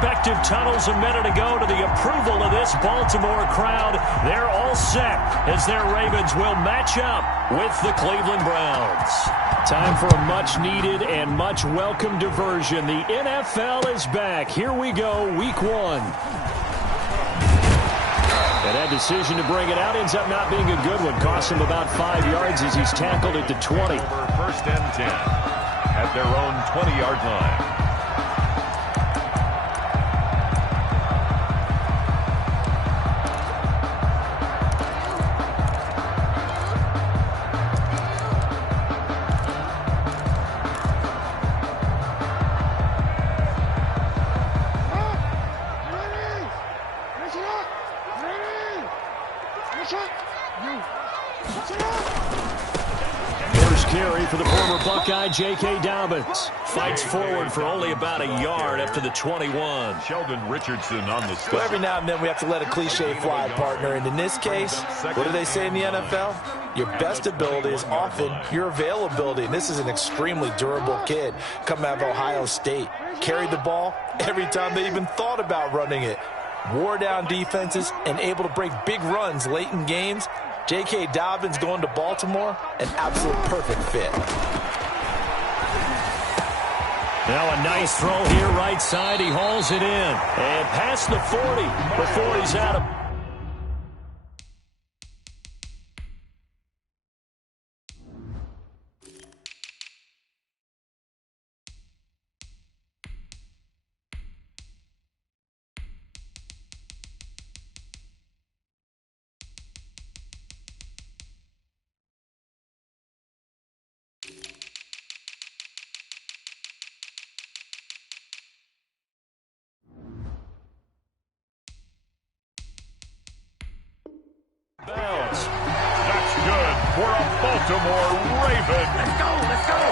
respective tunnels a minute ago to the approval of this Baltimore crowd. They're all set as their Ravens will match up with the Cleveland Browns. Time for a much-needed and much-welcome diversion. The NFL is back. Here we go, Week 1. And that decision to bring it out ends up not being a good one. Costs him about 5 yards as he's tackled at the 20. First and 10 at their own 20-yard line. First carry for the former Buckeye, J.K. Dobbins. Fights forward for only about a yard up to the 21. Sheldon Richardson on the stop. Well, every now and then we have to let a cliche fly, partner. And in this case, what do they say in the NFL? Your best ability is often your availability. And this is an extremely durable kid coming out of Ohio State. Carried the ball every time they even thought about running it. Wore down defenses and able to break big runs late in games. J.K. Dobbins going to Baltimore, an absolute perfect fit. Now a nice throw here right side. He hauls it in. And past the 40 before he's out of... bounds. That's good for a Baltimore Raven. Let's go, let's go.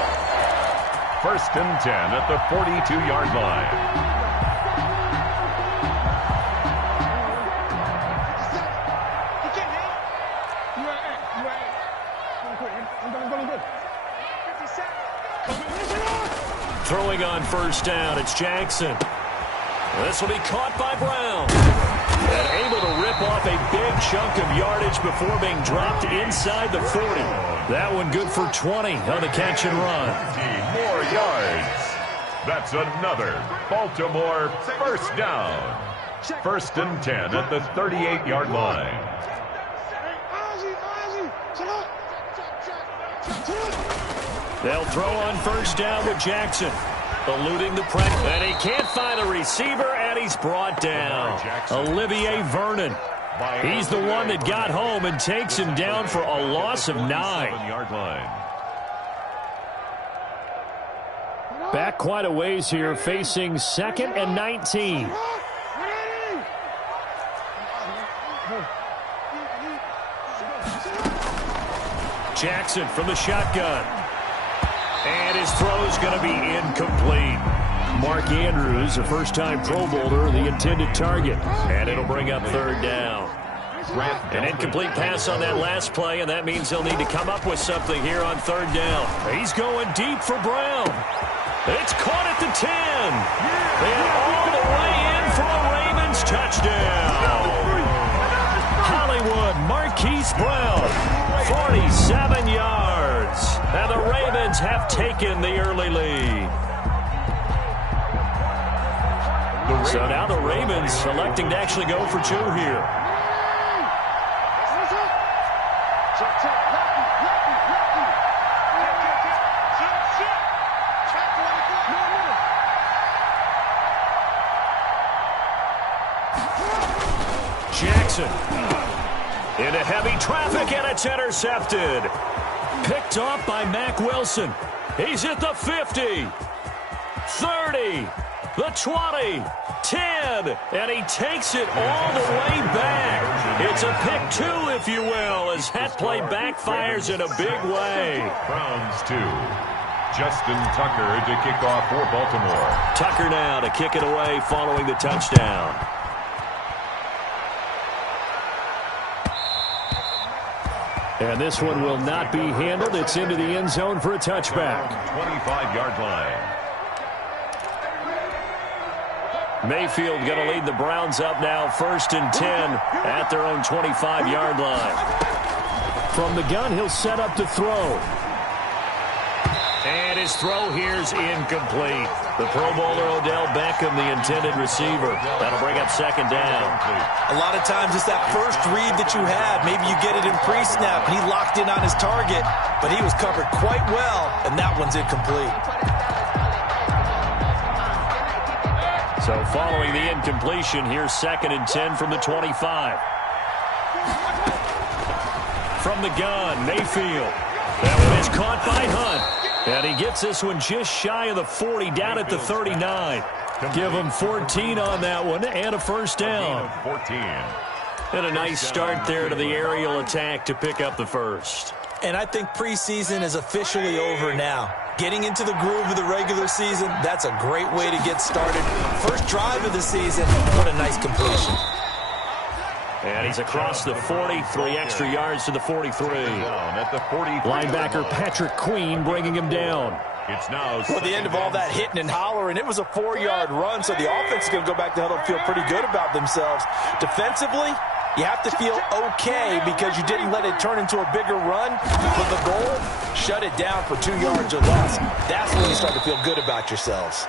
First and 10 at the 42-yard line. Throwing on first down, it's Jackson. This will be caught by Brown. And able to rip off a big chunk of yardage before being dropped inside the 40. That one good for 20 on the catch and run. More yards. That's another Baltimore first down. First and 10 at the 38-yard line. They'll throw on first down with Jackson. Eluding the pressure. And he can't find a receiver, and he's brought down. Olivier Vernon. He's the one that got home and takes him down for a loss of 9. Back quite a ways here, facing 2nd and 19. Jackson from the shotgun. And his throw is going to be incomplete. Mark Andrews, a first-time Pro Bowler, the intended target. And it'll bring up third down. An incomplete pass on that last play, and that means they'll need to come up with something here on third down. He's going deep for Brown. It's caught at the 10. And all the way in for a Ravens touchdown. Hollywood Marquise Brown, 47 yards. And the Ravens have taken the early lead. So now the Ravens electing to actually go for 2 here. Jackson into heavy traffic, and it's intercepted. Picked off by Mack Wilson. He's at the 50, 30, the 20, 10, and he takes it all the way back. It's a pick 2, if you will, as that play backfires in a big way. Browns 2. Justin Tucker to kick off for Baltimore. Tucker now to kick it away following the touchdown. And this one will not be handled. It's into the end zone for a touchback. 25-yard line. Mayfield going to lead the Browns up now, 1st and 10 at their own 25-yard line. From the gun, he'll set up to throw. And his throw here's incomplete. The Pro Bowler Odell Beckham, the intended receiver. That'll bring up 2nd down. A lot of times it's that first read that you have. Maybe you get it in pre-snap, and he locked in on his target, but he was covered quite well, and that one's incomplete. So following the incompletion, here's 2nd and 10 from the 25. From the gun, Mayfield. That one is caught by Hunt. And he gets this one just shy of the 40, down at the 39. Give him 14 on that one and a 1st down. 14. And a nice start there to the aerial attack to pick up the 1st. And I think preseason is officially over now. Getting into the groove of the regular season, that's a great way to get started. First drive of the season, what a nice completion. And he's across the 40, 3 extra yards to the 43. At the 40. Linebacker Patrick Queen bringing him down. It's now well, the end of all that hitting and hollering, it was a 4-yard run, so the offense is going to go back to huddle and feel pretty good about themselves. Defensively, you have to feel okay because you didn't let it turn into a bigger run. But the goal, shut it down for 2 yards or less. That's when you start to feel good about yourselves.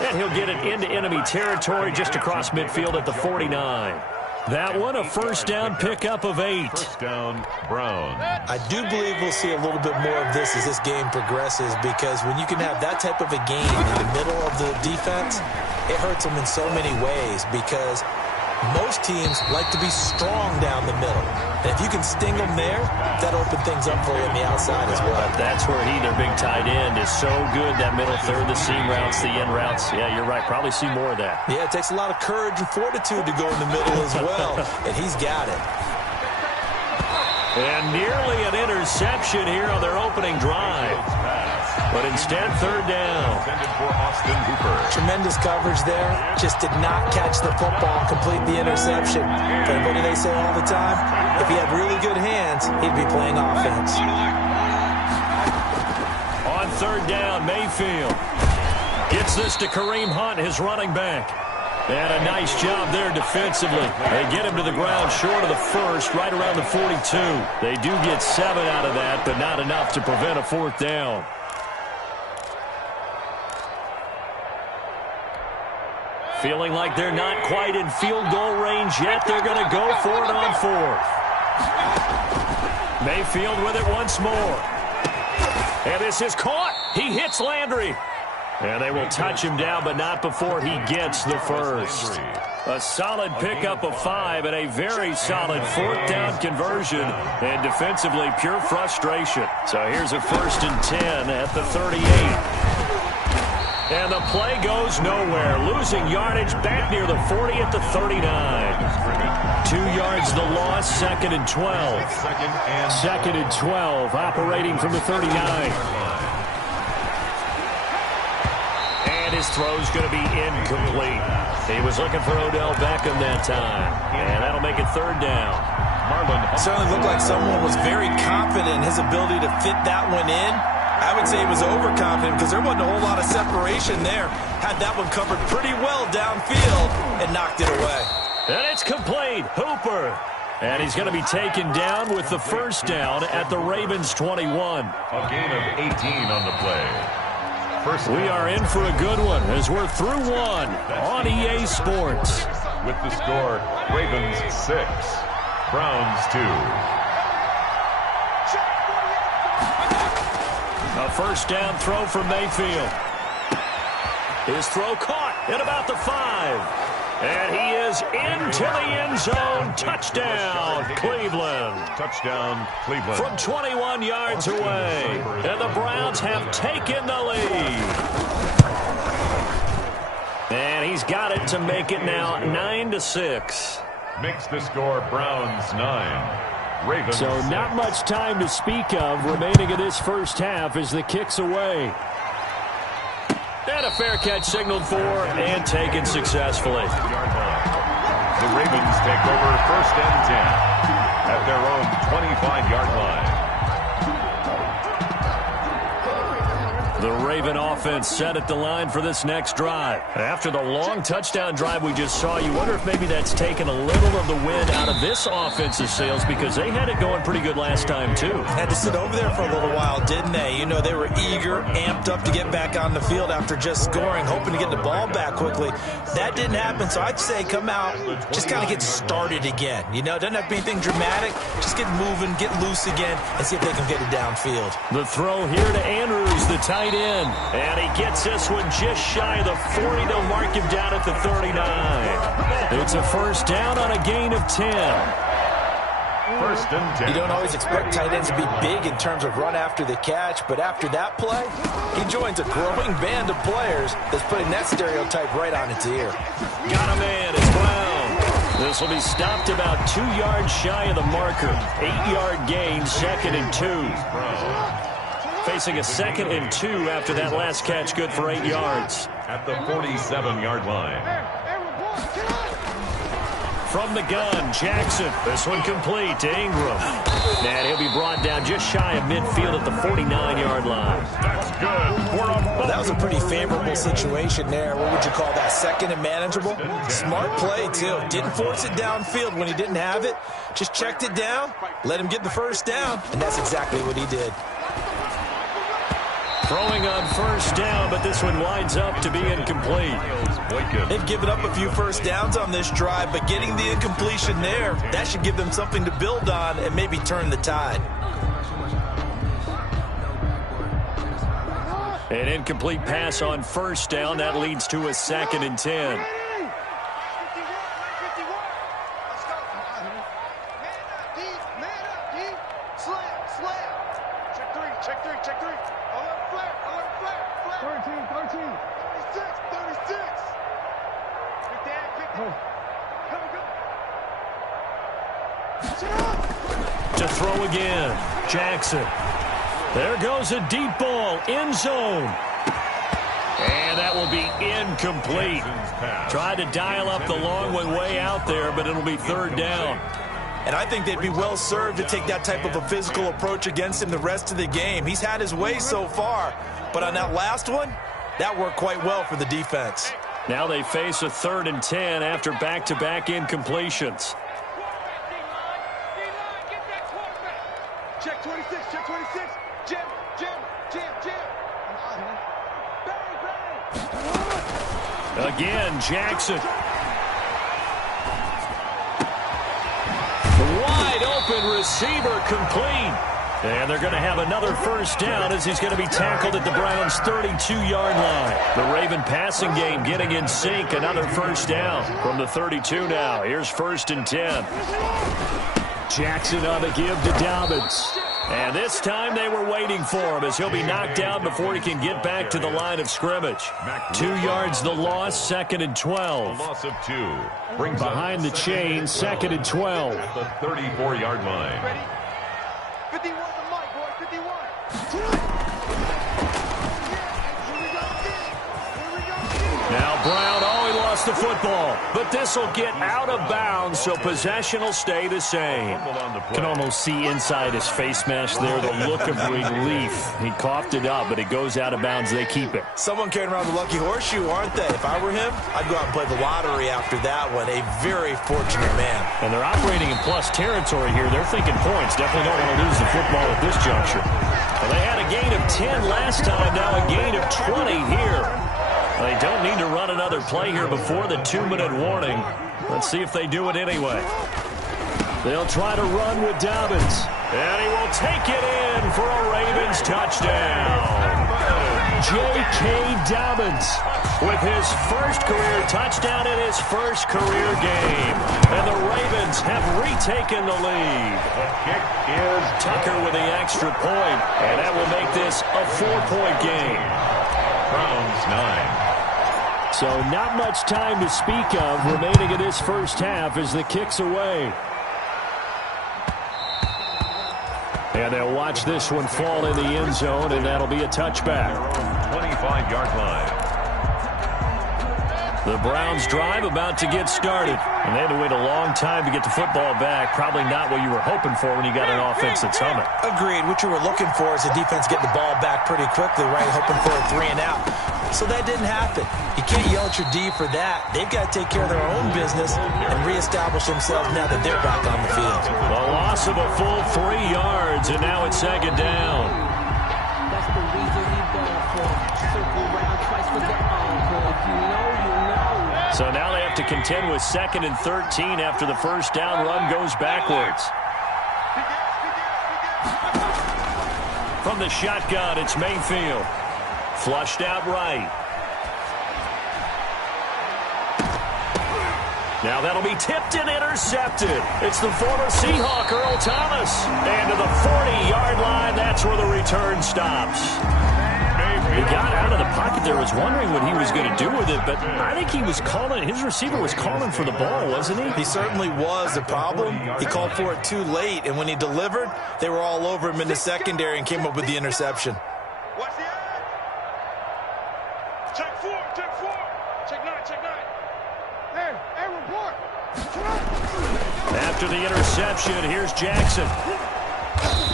And he'll get it into enemy territory just across midfield at the 49. That one, a 1st down pickup of 8. 1st down, Brown. I do believe we'll see a little bit more of this as this game progresses, because when you can have that type of a game in the middle of the defense, it hurts them in so many ways, because most teams like to be strong down the middle. And if you can sting them there, that'll open things up for you on the outside as well. But that's where their big tight end, is so good, that middle third, the seam routes, the in routes. Yeah, you're right. Probably see more of that. Yeah, it takes a lot of courage and fortitude to go in the middle as well, and he's got it. And nearly an interception here on their opening drive. But instead, 3rd down. Intended for Austin Hooper. Tremendous coverage there. Just did not catch the football and complete the interception. But what do they say all the time? If he had really good hands, he'd be playing offense. On 3rd down, Mayfield gets this to Kareem Hunt, his running back. And a nice job there defensively. They get him to the ground short of the 1st, right around the 42. They do get 7 out of that, but not enough to prevent a 4th down. Feeling like they're not quite in field goal range yet. They're going to go for it on 4th. Mayfield with it once more. And this is caught. He hits Landry. And they will touch him down, but not before he gets the 1st. A solid pickup of 5 and a very solid 4th down conversion. And defensively, pure frustration. So here's a 1st and 10 at the 38. And the play goes nowhere. Losing yardage back near the 40 at the 39. 2 yards the loss, 2nd and 12. 2nd and 12, operating from the 39. And his throw's going to be incomplete. He was looking for Odell Beckham that time. And that'll make it 3rd down. It certainly looked like someone was very confident in his ability to fit that one in. I would say he was overconfident because there wasn't a whole lot of separation there. Had that one covered pretty well downfield and knocked it away. And it's complete. Hooper. And he's going to be taken down with the 1st down at the Ravens 21. A gain of 18 on the play. We are in for a good one as we're through 1 on EA Sports. With the score, Ravens 6, Browns 2. A 1st down throw from Mayfield. His throw caught at about the 5. And he is into the end zone. Touchdown, Cleveland. Touchdown, Cleveland. From 21 yards away. And the Browns have taken the lead. And he's got it to make it now 9-6. Makes the score Browns 9. Ravens so 6. Not much time to speak of remaining in this 1st half as the kick's away. And a fair catch signaled for and taken successfully. The Ravens take over 1st and 10 at their own 25-yard line. The Raven offense set at the line for this next drive. After the long touchdown drive we just saw, you wonder if maybe that's taken a little of the wind out of this offense's sails, because they had it going pretty good last time too. Had to sit over there for a little while, didn't they? You know, they were eager, amped up to get back on the field after just scoring, hoping to get the ball back quickly. That didn't happen, so I'd say come out, just kind of get started again. You know, it doesn't have to be anything dramatic. Just get moving, get loose again, and see if they can get it downfield. The throw here to Andrews, the tight end. And he gets this one just shy of the 40. They'll mark him down at the 39. It's a first down on a gain of 10. First and 10. You don't always expect tight ends to be big in terms of run after the catch, but after that play, he joins a growing band of players that's putting that stereotype right on its ear. Got a man. It's Brown. This will be stopped about 2 yards shy of the marker. 8-yard gain, 2nd and 2. Facing a 2nd and 2 after that last catch, good for 8 yards. At the 47-yard line. From the gun, Jackson. This one complete to Ingram. And he'll be brought down just shy of midfield at the 49-yard line. That's good. Well, that was a pretty favorable situation there. What would you call that? 2nd and manageable? Smart play, too. Didn't force it downfield when he didn't have it. Just checked it down, let him get the first down, and that's exactly what he did. Throwing on first down, but this one winds up to be incomplete. They've given up a few first downs on this drive, but getting the incompletion there, that should give them something to build on and maybe turn the tide. An incomplete pass on first down. That leads to a 2nd and 10. To throw again, Jackson. There goes a deep ball, end zone. And that will be incomplete. Tried to dial up the long one way out there, but it'll be 3rd down. And I think they'd be well served to take that type of a physical approach against him the rest of the game. He's had his way so far, but on that last one, that worked quite well for the defense. Now they face a 3rd and 10 after back-to-back incompletions. Check 26, check 26. Jim. Bang. Again, Jackson. Wide open receiver, complete. And they're going to have another first down as he's going to be tackled at the Browns' 32-yard line. The Raven passing game getting in sync. Another first down from the 32 now. Here's 1st and 10. Jackson on the give to Dobbins. And this time they were waiting for him as he'll be knocked down before he can get back to the line of scrimmage. 2 yards the loss, 2nd and 12. Loss of 2. Brings behind the chain, 2nd and 12. At the 34-yard line. Ready? 51 the mic, boy, 51. Now Brown, he lost the football, but this will get out of bounds, so possession will stay the same. Can almost see inside his face mask there the look of relief. He coughed it up, but it goes out of bounds. They keep it. Someone carrying around the lucky horseshoe, aren't they? If I were him, I'd go out and play the lottery after that one. A very fortunate man. And they're operating in plus territory here. They're thinking points. Definitely don't want to lose the football at this juncture. Well, they had a gain of 10 last time, now a gain of 20 here. They don't need to run another play here before the 2-minute warning. Let's see if they do it anyway. They'll try to run with Dobbins. And he will take it in for a Ravens touchdown. J.K. Dobbins with his first career touchdown in his first career game. And the Ravens have retaken the lead. The kick is Tucker with the extra point. And that will make this a 4-point game. Browns 9. So not much time to speak of remaining in this first half as the kick's away. And they'll watch this one fall in the end zone, and that'll be a touchback. 25-yard line. The Browns drive about to get started. And they had to wait a long time to get the football back. Probably not what you were hoping for when you got an offense that's humming. Agreed. What you were looking for is the defense getting the ball back pretty quickly, right? Hoping for a 3-and-out. So that didn't happen. You can't yell at your D for that. They've got to take care of their own business and reestablish themselves now that they're back on the field. A loss of a full 3 yards, and now it's second down. That's the reason he ball for. Circle round twice with the encore. If you know, you know. So now they have to contend with 2nd and 13 after the first down run goes backwards. From the shotgun, it's Mayfield. Flushed out right. Now that'll be tipped and intercepted. It's the former Seahawk, Earl Thomas. And to the 40-yard line, that's where the return stops. He got out of the pocket there, was wondering what he was going to do with it, but I think he was calling, his receiver was calling for the ball, wasn't he? He certainly was. The problem, he called for it too late, and when he delivered, they were all over him in the secondary and came up with the interception. Watch the eye. Check 4, check 4. Check 9, check 9. Hey, report. After the interception, here's Jackson.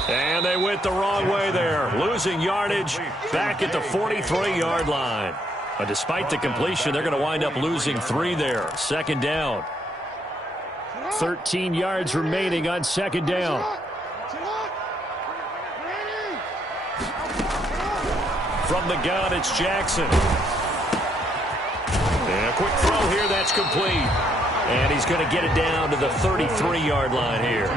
And they went the wrong way there, losing yardage back at the 43-yard line. But despite the completion, they're going to wind up losing 3 there. Second down. 13 yards remaining on second down. From the gun, it's Jackson. And a quick throw here, that's complete. And he's going to get it down to the 33-yard line here.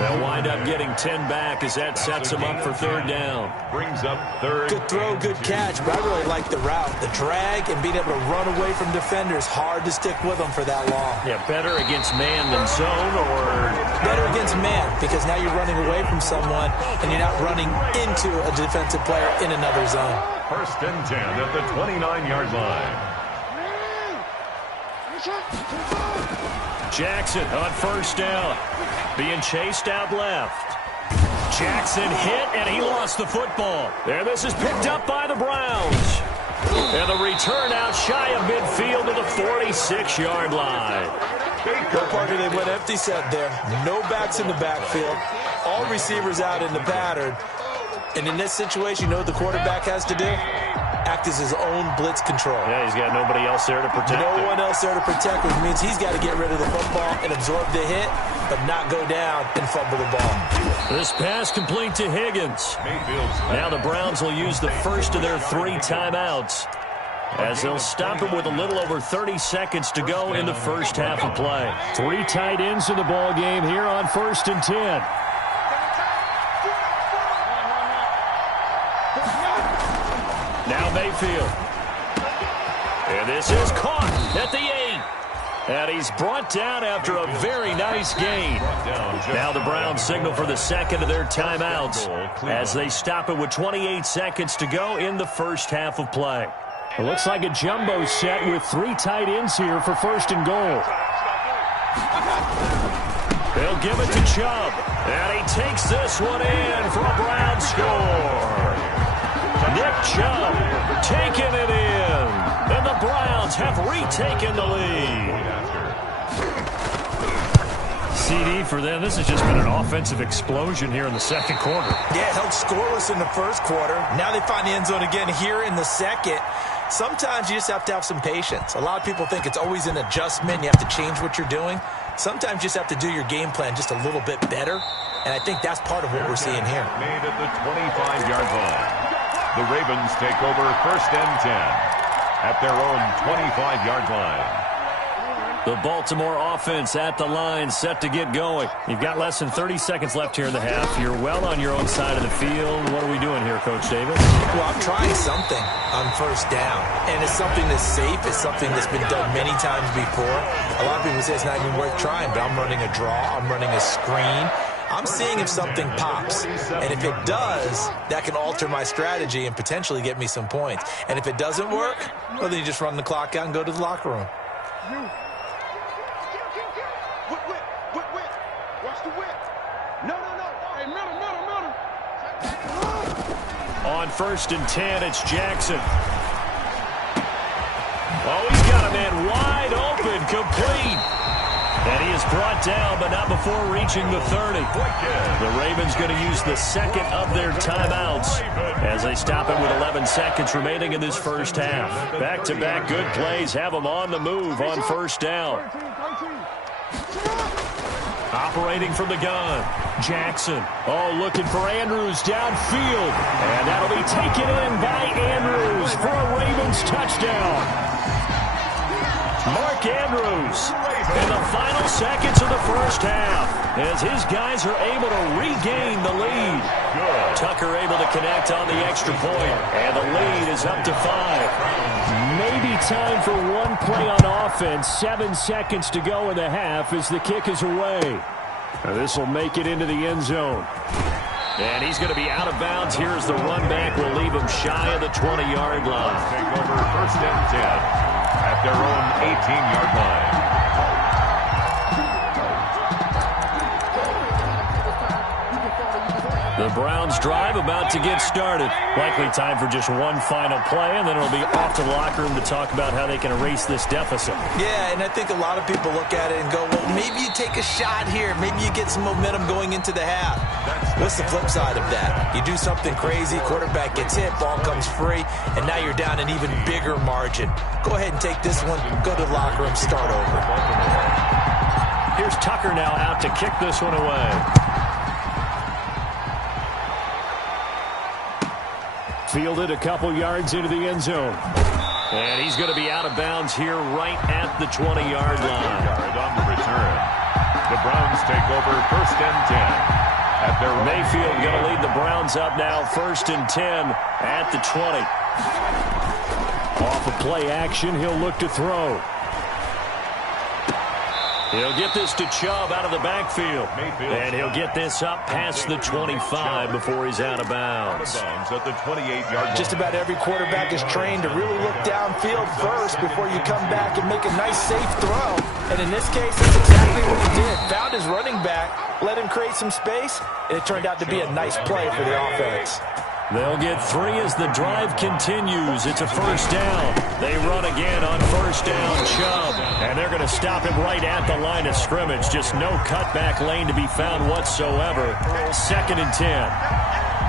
They'll wind up getting 10 back as that sets them up for third down. Brings up third. Good throw, good catch, but I really like the route. The drag and being able to run away from defenders, hard to stick with them for that long. Yeah, better against man than zone, or? Better against man, because now you're running away from someone and you're not running into a defensive player in another zone. 1st and 10 at the 29-yard line. Jackson on first down, being chased out left. Jackson hit, and he lost the football. There, this is picked up by the Browns. And the return out shy of midfield to the 46-yard line. Baker, partner, they went empty set there. No backs in the backfield. All receivers out in the pattern. And in this situation, you know what the quarterback has to do? Act as his own blitz control. Yeah, he's got nobody else there to protect him. No one else there to protect, which means he's got to get rid of the football and absorb the hit, but not go down and fumble the ball. This pass complete to Higgins. Now the Browns will use the first of their 3 timeouts, as they'll stop it with a little over 30 seconds to go in the first half of play. 3 tight ends in the ball game here on 1st and 10. Now Mayfield. And this is caught at the 8. And he's brought down after a very nice gain. Now the Browns signal for the second of their timeouts as they stop it with 28 seconds to go in the first half of play. It looks like a jumbo set with 3 tight ends here for 1st and goal. They'll give it to Chubb. And he takes this one in for a Brown score. Nick Chubb taking it in. And the Browns have retaken the lead. CD for them. This has just been an offensive explosion here in the second quarter. Yeah, held scoreless in the first quarter. Now they find the end zone again here in the second. Sometimes you just have to have some patience. A lot of people think it's always an adjustment. You have to change what you're doing. Sometimes you just have to do your game plan just a little bit better. And I think that's part of what we're seeing here. Made at the 25-yard line. The Ravens take over 1st and 10 at their own 25-yard line. The Baltimore offense at the line, set to get going. You've got less than 30 seconds left here in the half. You're well on your own side of the field. What are we doing here, Coach Davis? Well, I'm trying something on first down. And it's something that's safe. It's something that's been done many times before. A lot of people say it's not even worth trying, but I'm running a draw. I'm running a screen. I'm seeing if something pops. And if it does, that can alter my strategy and potentially get me some points. And if it doesn't work, well, then you just run the clock out and go to the locker room. Watch the whip. No. Hey, middle. On 1st and 10, it's Jackson. Oh, he's got a man complete. And he is brought down, but not before reaching the 30. The Ravens going to use the second of their timeouts as they stop it with 11 seconds remaining in this first half. Back-to-back good plays have them on the move on first down. Operating from the gun, Jackson. Oh, looking for Andrews downfield. And that'll be taken in by Andrews for a Ravens touchdown. Mark Andrews in the final seconds of the first half as his guys are able to regain the lead. Good. Tucker able to connect on the extra point, and the lead is up to 5. Maybe time for one play on offense. 7 seconds to go in the half as the kick is away. This will make it into the end zone. And he's going to be out of bounds. Here's the run back. Will leave him shy of the 20-yard line. Take over first and 10 at their own 18-yard line. The Browns drive about to get started. Likely time for just one final play, and then it'll be off to the locker room to talk about how they can erase this deficit. Yeah, and I think a lot of people look at it and go, well, maybe you take a shot here. Maybe you get some momentum going into the half. What's the flip side of that? You do something crazy, quarterback gets hit, ball comes free, and now you're down an even bigger margin. Go ahead and take this one, go to the locker room, start over. Here's Tucker now out to kick this one away. Fielded a couple yards into the end zone. And he's going to be out of bounds here right at the 20-yard line. On the return. The Browns take over first and 10. At their Mayfield going to lead the Browns up now first and 10 at the 20. Off of play action, he'll look to throw. He'll get this to Chubb out of the backfield. And he'll get this up past the 25 before he's out of bounds. At the 28-yard line. Just about every quarterback is trained to really look downfield first before you come back and make a nice, safe throw. And in this case, that's exactly what he did. Found his running back, let him create some space, and it turned out to be a nice play for the offense. They'll get 3 as the drive continues. It's a first down. They run again on first down, Chubb. And they're going to stop him right at the line of scrimmage. Just no cutback lane to be found whatsoever. Second and 10.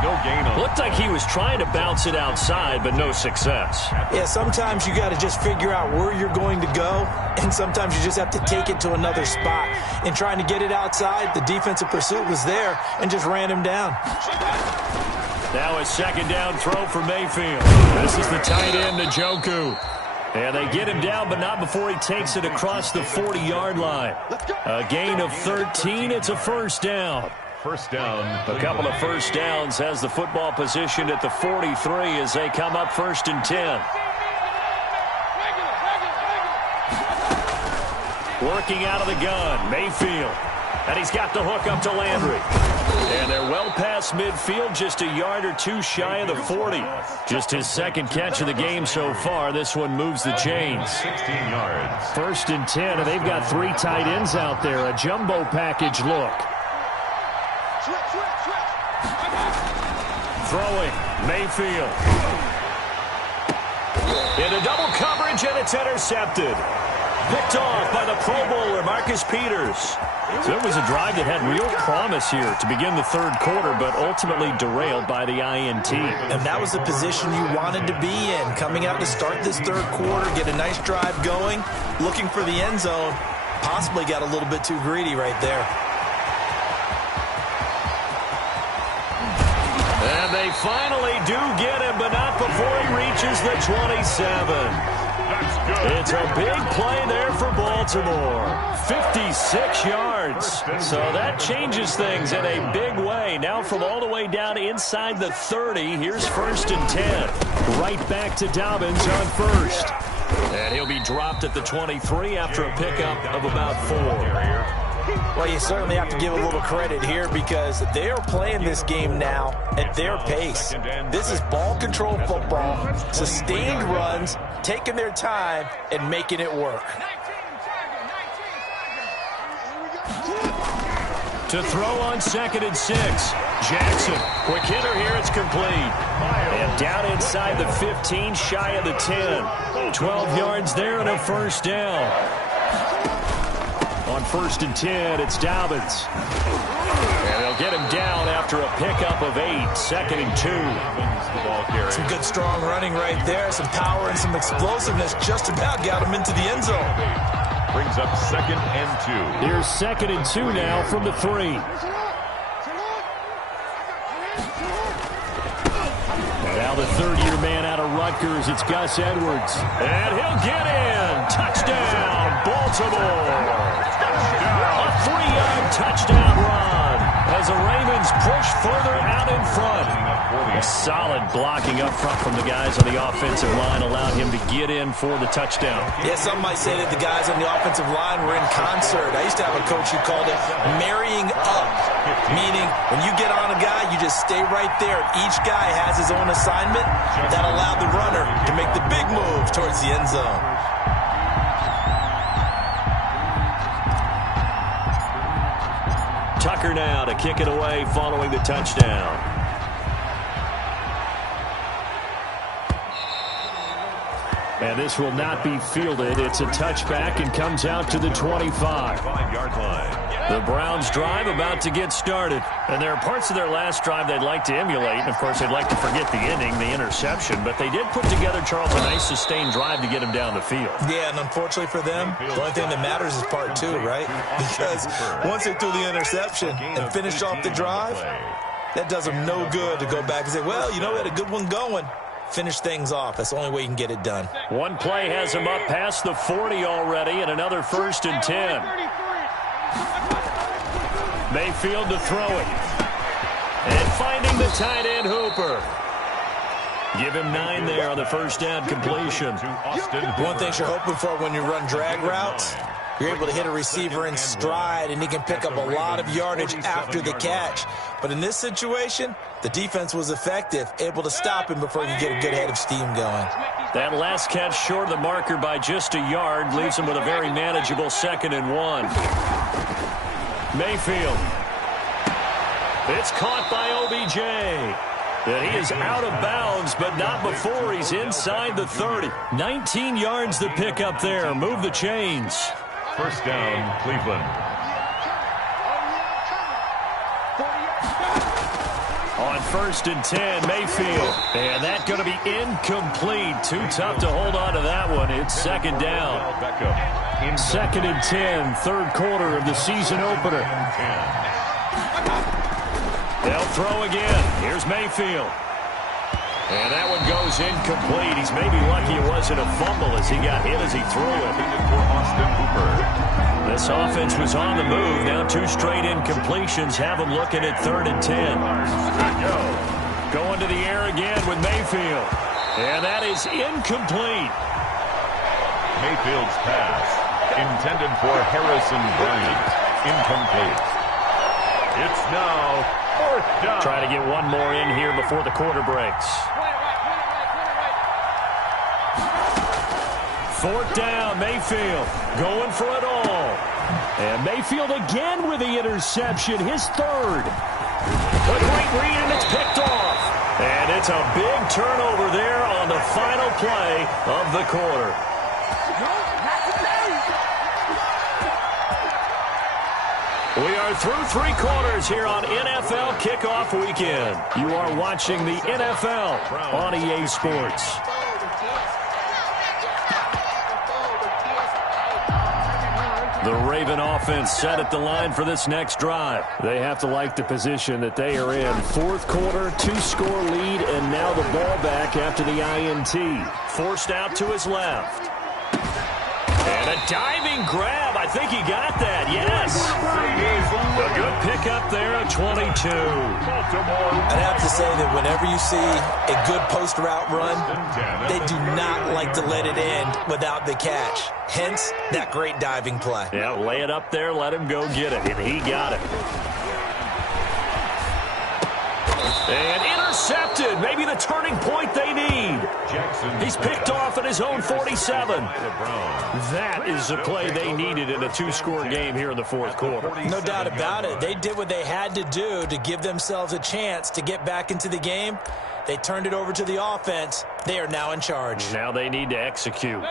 No gain on. Looked like he was trying to bounce it outside, but no success. Yeah, sometimes you got to just figure out where you're going to go, and sometimes you just have to take it to another spot. And trying to get it outside, the defensive pursuit was there and just ran him down. Now a second down throw for Mayfield. This is the tight end, Njoku. And they get him down, but not before he takes it across the 40-yard line. A gain of 13. It's a first down. First down. A couple of first downs has the football positioned at the 43 as they come up first and 10. Working out of the gun, Mayfield. And he's got the hook up to Landry. And they're well past midfield, just a yard or two shy of the 40. Just his second catch of the game so far. This one moves the chains. 16 yards. First and 10, and they've got 3 tight ends out there. A jumbo package look. Throwing, Mayfield. Into double coverage, and it's intercepted. Picked off by the Pro Bowler, Marcus Peters. So it was a drive that had real promise here to begin the third quarter, but ultimately derailed by the INT. And that was the position you wanted to be in. Coming out to start this third quarter, get a nice drive going, looking for the end zone. Possibly got a little bit too greedy right there. And they finally do get him, but not before he reaches the 27. It's a big play there for Baltimore. 56 yards. So that changes things in a big way. Now from all the way down inside the 30, here's first and 10. Right back to Dobbins on first. And he'll be dropped at the 23 after a pickup of about 4. Well, you certainly have to give a little credit here because they are playing this game now at their pace. This is ball control football, sustained runs, taking their time, and making it work. To throw on second and 6. Jackson, quick hitter here, it's complete. And down inside the 15, shy of the 10. 12 yards there and a first down. On 1st and 10, it's Dobbins. And they'll get him down after a pickup of 8. 2nd and 2. Some good, strong running right there. Some power and some explosiveness just about got him into the end zone. Brings up 2nd and 2. Here's 2nd and 2 now from the 3. Now the third-year man out of Rutgers, it's Gus Edwards. And he'll get in. Touchdown, Baltimore. A 3-yard touchdown run as the Ravens push further out in front. A solid blocking up front from the guys on the offensive line allowed him to get in for the touchdown. Yeah, some might say that the guys on the offensive line were in concert. I used to have a coach who called it marrying up, meaning when you get on a guy, you just stay right there. Each guy has his own assignment that allowed the runner to make the big move towards the end zone. Tucker now to kick it away following the touchdown. And this will not be fielded. It's a touchback and comes out to the 25. 5-yard line. The Browns drive about to get started. And there are parts of their last drive they'd like to emulate. And, of course, they'd like to forget the ending, the interception. But they did put together, Charles, a nice sustained drive to get him down the field. Yeah, and unfortunately for them, the only thing that matters is part 2, right? Because once they threw the interception and finished off the drive, that does them no good to go back and say, well, you know, we had a good one going. Finish things off. That's the only way you can get it done. One play has him up past the 40 already, and another 1st and 10. Mayfield to throw it. And finding the tight end, Hooper. Give him 9 there on the first down completion. One thing you're hoping for when you run drag routes, you're able to hit a receiver in stride, and he can pick up a lot of yardage after the catch. But in this situation, the defense was effective, able to stop him before he could get a good head of steam going. That last catch short of the marker by just a yard leaves him with a very manageable 2nd and 1. Mayfield. It's caught by OBJ. And he is out of bounds, but not before he's inside the 30. 19 yards to pick up there. Move the chains. 1st down, Cleveland. On 1st and 10, Mayfield. And that's going to be incomplete. Too tough to hold on to that one. It's 2nd down. 2nd and 10, 3rd quarter of the season opener. They'll throw again. Here's Mayfield. And that one goes incomplete. He's maybe lucky it wasn't a fumble as he got hit as he threw it. For Austin Hooper. This offense was on the move. Now 2 straight incompletions have them looking at 3rd and 10. Going to the air again with Mayfield. And that is incomplete. Mayfield's pass, intended for Harrison Bryant, incomplete. It's now 4th down. Try to get one more in here before the quarter breaks. 4th down, Mayfield going for it all. And Mayfield again with the interception, his 3rd. A great read, and it's picked off. And it's a big turnover there on the final play of the quarter. We are through 3 quarters here on NFL Kickoff Weekend. You are watching the NFL on EA Sports. The Raven offense set at the line for this next drive. They have to like the position that they are in. 4th quarter, 2-score lead, and now the ball back after the INT. Forced out to his left. And a diving grab. I think he got that. Yes. A good pickup there at 22. I'd have to say that whenever you see a good post route run, they do not like to let it end without the catch. Hence, that great diving play. Yeah, lay it up there, let him go get it, and he got it. And intercepted. Maybe the turning point they need. He's picked off at his own 47. That is the play they needed in a 2-score game here in the 4th quarter. No doubt about it. They did what they had to do to give themselves a chance to get back into the game. They turned it over to the offense. They are now in charge. Now they need to execute.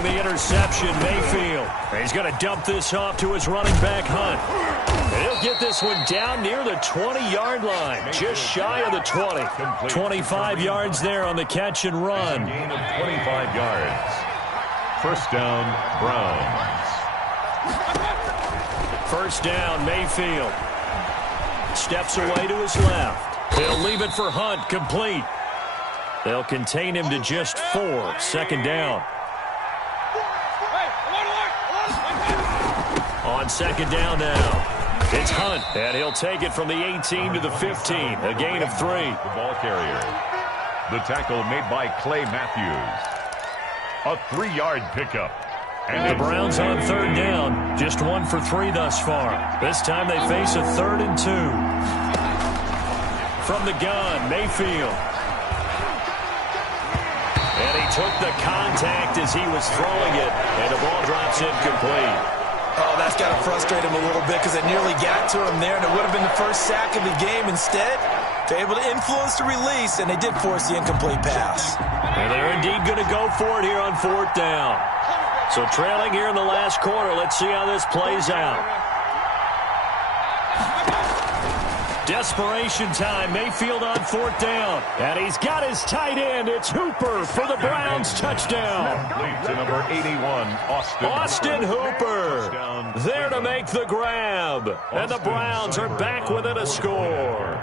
throwing the interception, Mayfield. He's going to dump this off to his running back, Hunt. And he'll get this one down near the 20-yard line, just shy of the 20. 25 yards there on the catch and run. Gain of 25 yards. First down, Browns. First down, Mayfield. Steps away to his left. They'll leave it for Hunt, complete. They'll contain him to just 4. Second down. On second down now, it's Hunt, and he'll take it from the 18 to the 15, a gain of 3. The ball carrier. The tackle made by Clay Matthews. A 3-yard pickup. And the Browns on third down, just 1 for 3 thus far. This time they face a 3rd and 2. From the gun, Mayfield. And he took the contact as he was throwing it, and the ball drops incomplete. Oh, that's got to frustrate him a little bit because it nearly got to him there, and it would have been the first sack of the game. Instead, they're able to influence the release, and they did force the incomplete pass. And they're indeed going to go for it here on 4th down. So trailing here in the last quarter, let's see how this plays out. Desperation time, Mayfield on 4th down. And he's got his tight end. It's Hooper for the Browns touchdown. Lead to number 81, Austin Hooper there to make the grab. And the Browns are back within a score.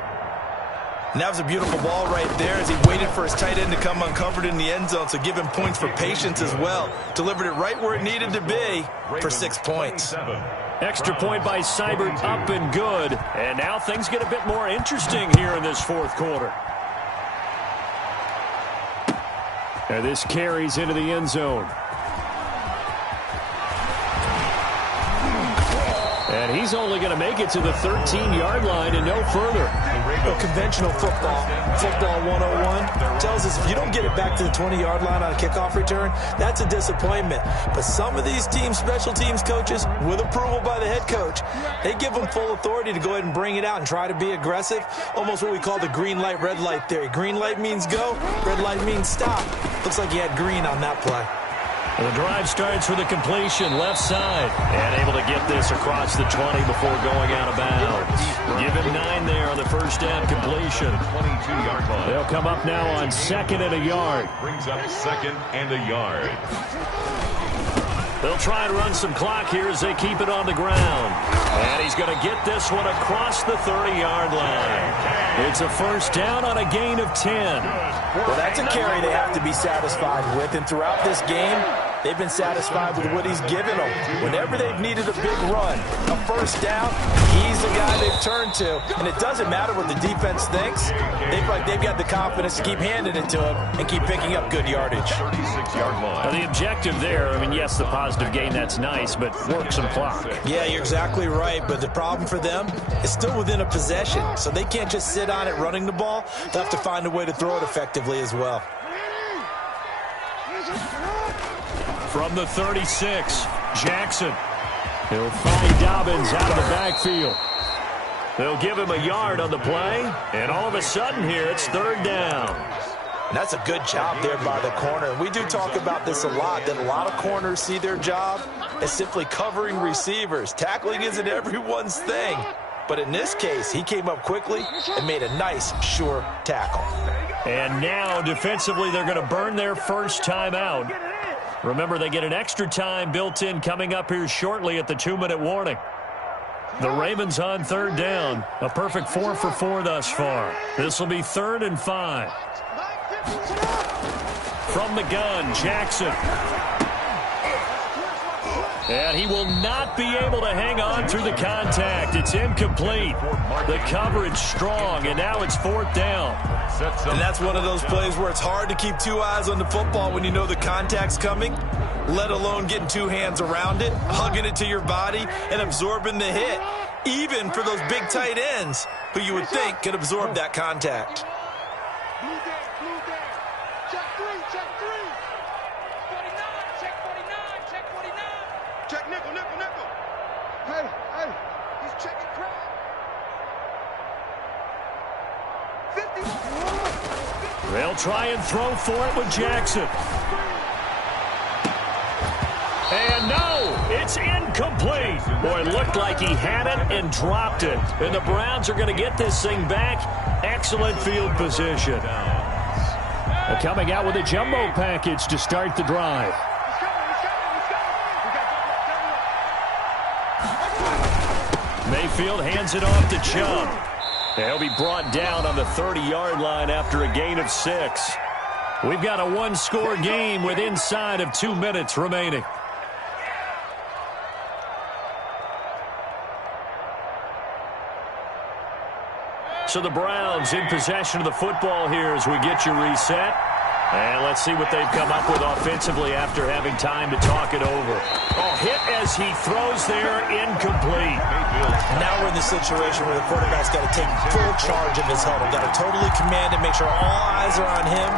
And that was a beautiful ball right there as he waited for his tight end to come uncovered in the end zone, so give him points for patience as well. Delivered it right where it needed to be for 6 points. Extra point by Seibert, up and good. And now things get a bit more interesting here in this 4th quarter. And this carries into the end zone. And he's only going to make it to the 13-yard line and no further. Well, conventional football 101, tells us if you don't get it back to the 20-yard line on a kickoff return, that's a disappointment. But some of these teams, special teams coaches, with approval by the head coach, they give them full authority to go ahead and bring it out and try to be aggressive. Almost what we call the green light, red light theory. Green light means go, red light means stop. Looks like he had green on that play. The drive starts with a completion left side. And able to get this across the 20 before going out of bounds. Give him 9 there on the first down completion. 22-yard line. They'll come up now on 2nd and a yard. Brings up 2nd and a yard. They'll try and run some clock here as they keep it on the ground. And he's going to get this one across the 30-yard line. It's a first down on a gain of 10. Well, that's a carry they have to be satisfied with. And throughout this game, they've been satisfied with what he's given them. Whenever they've needed a big run, a first down, he's the guy they've turned to. And it doesn't matter what the defense thinks. They feel like they've got the confidence to keep handing it to him and keep picking up good yardage. 36-yard line. The objective there, I mean, yes, the positive gain, that's nice, but work some clock. Yeah, you're exactly right. But the problem for them is still within a possession. So they can't just sit on it running the ball. They'll have to find a way to throw it effectively as well. From the 36, Jackson. He'll find Dobbins out of the backfield. They'll give him a yard on the play, and all of a sudden here it's 3rd down. And that's a good job there by the corner. We do talk about this a lot, that a lot of corners see their job as simply covering receivers. Tackling isn't everyone's thing. But in this case, he came up quickly and made a nice, sure tackle. And now, defensively, they're going to burn their first time out. Remember, they get an extra time built in coming up here shortly at the 2-minute warning. The Ravens on 3rd down. A perfect 4 for 4 thus far. This will be 3rd and 5. From the gun, Jackson. And he will not be able to hang on through the contact. It's incomplete. The coverage strong, and now it's 4th down. And that's one of those plays where it's hard to keep 2 eyes on the football when you know the contact's coming, let alone getting 2 hands around it, hugging it to your body, and absorbing the hit, even for those big tight ends who you would think could absorb that contact. Blue down. Check 3, check 3. 49, check 49, check 49. Check nickel. Hey, he's checking crap. 50. They'll try and throw for it with Jackson. And no, it's incomplete. Boy, it looked like he had it and dropped it. And the Browns are going to get this thing back. Excellent field position. Coming out with a jumbo package to start the drive. Mayfield hands it off to Chubb. He'll be brought down on the 30-yard line after a gain of 6. We've got a one-score game with inside of 2 minutes remaining. So the Browns in possession of the football here as we get you reset. And let's see what they've come up with offensively after having time to talk it over. Oh, hit as he throws there, incomplete. Now we're in the situation where the quarterback's got to take full charge of his huddle. Got to totally command it, make sure all eyes are on him.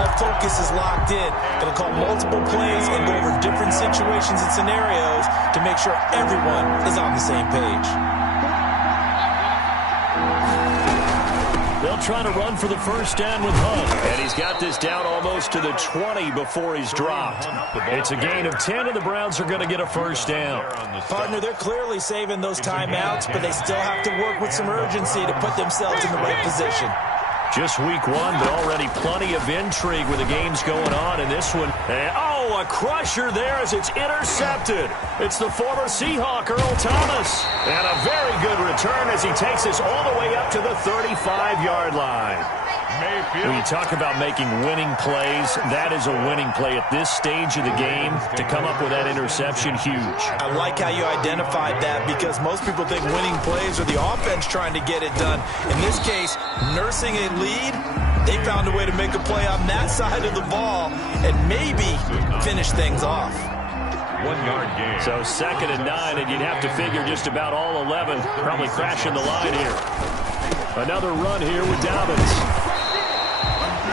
All focus is locked in. Going to call multiple plays and go over different situations and scenarios to make sure everyone is on the same page. They'll try to run for the first down with Hunt. And he's got this down almost to the 20 before he's dropped. It's a gain of 10, and the Browns are going to get a first down. Partner, they're clearly saving those timeouts, but they still have to work with some urgency to put themselves in the right position. Just week 1, but already plenty of intrigue with the games going on in this one. And, oh, a crusher there as it's intercepted. It's the former Seahawk, Earl Thomas. And a very good return as he takes us all the way up to the 35-yard line. When you talk about making winning plays, that is a winning play at this stage of the game. To come up with that interception, huge. I like how you identified that because most people think winning plays are the offense trying to get it done. In this case, nursing a lead, they found a way to make a play on that side of the ball and maybe finish things off. 1 yard gain. So 2nd and 9, and you'd have to figure just about all 11 probably crashing the line here. Another run here with Dobbins.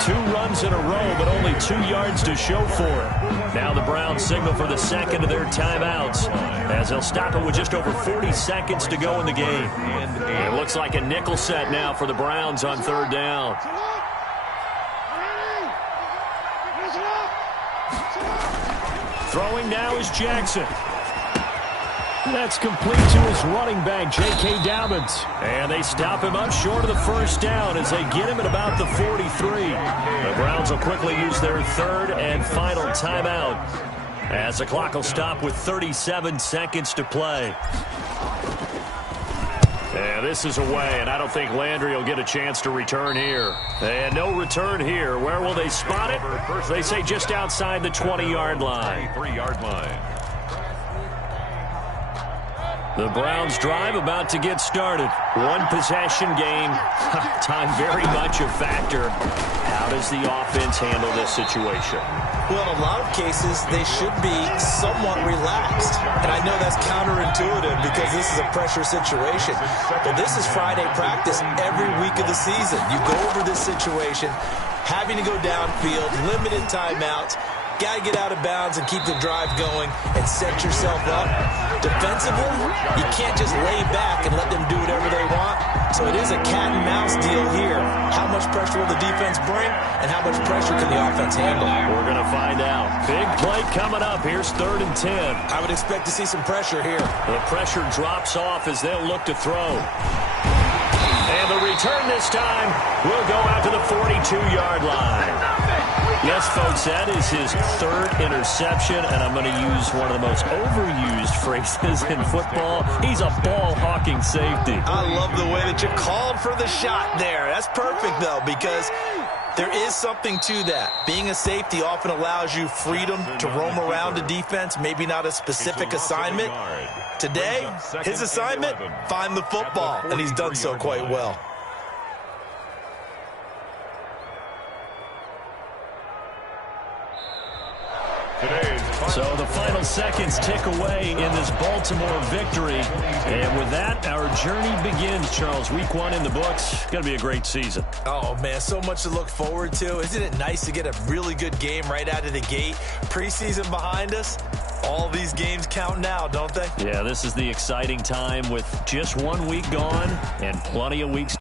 2 runs in a row, but only 2 yards to show for it. Now the Browns signal for the second of their timeouts as they'll stop it with just over 40 seconds to go in the game. It looks like a nickel set now for the Browns on 3rd down. Throwing now is Jackson. That's complete to his running back, J.K. Dobbins. And they stop him up short of the first down as they get him at about the 43. The Browns will quickly use their 3rd and final timeout as the clock will stop with 37 seconds to play. And this is away, and I don't think Landry will get a chance to return here. And no return here. Where will they spot it? They say just outside the 20-yard line. 3-yard line. The Browns drive about to get started. One possession game. Time very much a factor. How does the offense handle this situation? Well, in a lot of cases, they should be somewhat relaxed. And I know that's counterintuitive because this is a pressure situation. But this is Friday practice every week of the season. You go over this situation, having to go downfield, limited timeouts. Got to get out of bounds and keep the drive going and set yourself up. Defensively, you can't just lay back and let them do whatever they want. So it is a cat and mouse deal here. How much pressure will the defense bring and how much pressure can the offense handle? We're going to find out. Big play coming up. Here's 3rd and 10. I would expect to see some pressure here. The pressure drops off as they'll look to throw. And the return this time will go out to the 42-yard line. Yes, folks, that is his 3rd interception, and I'm going to use one of the most overused phrases in football. He's a ball-hawking safety. I love the way that you called for the shot there. That's perfect, though, because there is something to that. Being a safety often allows you freedom to roam around a defense, maybe not a specific assignment. Today, his assignment, find the football, and he's done so quite well. So the final seconds tick away in this Baltimore victory. And with that, our journey begins, Charles. Week 1 in the books. Going to be a great season. Oh, man, so much to look forward to. Isn't it nice to get a really good game right out of the gate? Preseason behind us. All these games count now, don't they? Yeah, this is the exciting time with just 1 week gone and plenty of weeks